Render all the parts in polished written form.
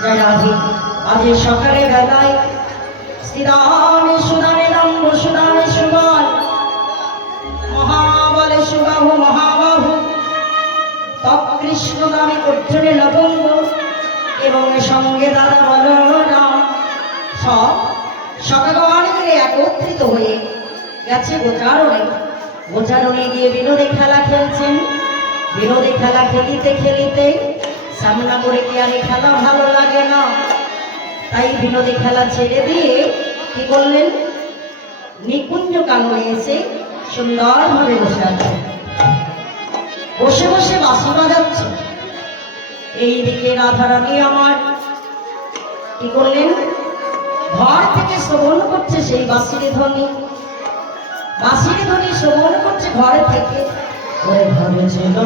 আজ সকালে বেলায় শ্রীরামে সুদামে নাম সুদামে সুবল মহাবলে সুবাহু মহাবাহু তৎকৃষ্ণ দামে অর্জুনে লবঙ্গ এবং সঙ্গে দ্বারা বলরাম সব সকালগণ মিলে একত্রিত হয়ে গেছে গোচারণে গিয়ে বিনোদে খেলা খেলছেন। বিনোদে খেলা খেলিতে খেলিতে সামনা করে কি আর খেলা ভালো লাগে না, তাই বিনোদে খেলা ছেড়ে দিয়ে কি করলেন, নিকুঞ্জ কাননে এসে সুন্দরভাবে বসে আছে। বসে বসে বাঁশি বাজাচ্ছে। এইদিকে রাধারানী আমার কি করলেন, ঘর থেকে শ্রবণ করছে সেই বাঁশির ধ্বনি। বাঁশির ধ্বনি শ্রবণ করছে ঘর থেকে। ঘরে ছিল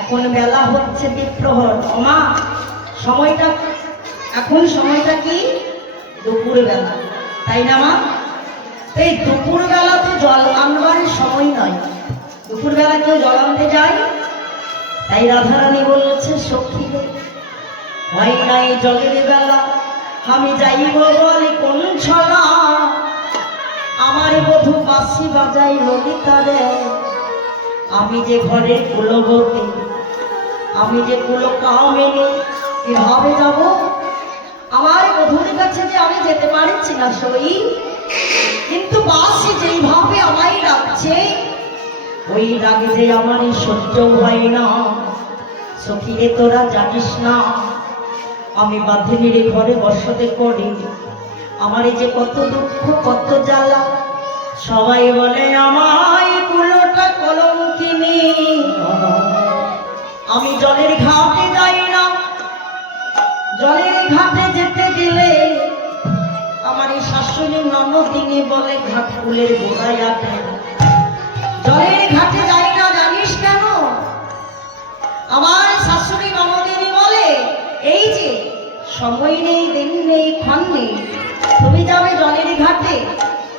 এখন বেলা হচ্ছে দ্বিপ্রহর। ওমা সময়টা এখন সময়টা কি দুপুর বেলা, তাই না মা? এই দুপুর বেলাতে জল আনবার সময় নয়, দুপুর বেলা কেউ জল আনতে যায়। তাই রাধারানী বলেছে সখী হয় নাই জলের বেলা আমি যাইব বলে কোন ছলা, আমার বধূ বাঁশি বাজাই ললিতারে, আমি যে ঘরে কুলবতী আমি যে কুলো কামিনী কিভাবে যাব? আমার বধূর কাছে যে আমি যেতে পারছি না সই, কিন্তু বাঁশি যেইভাবে আমায় ডাকছে ওই রাগে যে আমার সহ্য হয় না। সখীরে তোরা জানিস না আমি বাঁধিনীর ঘরে বসতে করি, আমার যে কত দুঃখ কত জ্বালা, সবাই বলে আমায় কুলোটা কলঙ্কিনী, আমি জলের ঘাটে যাই না। জলের ঘাটে যেতে গেলে আমার এই শাশুড়ি ননদিনী বলে ঘাট ফুলের গোড়ায় আটে। জলের ঘাটে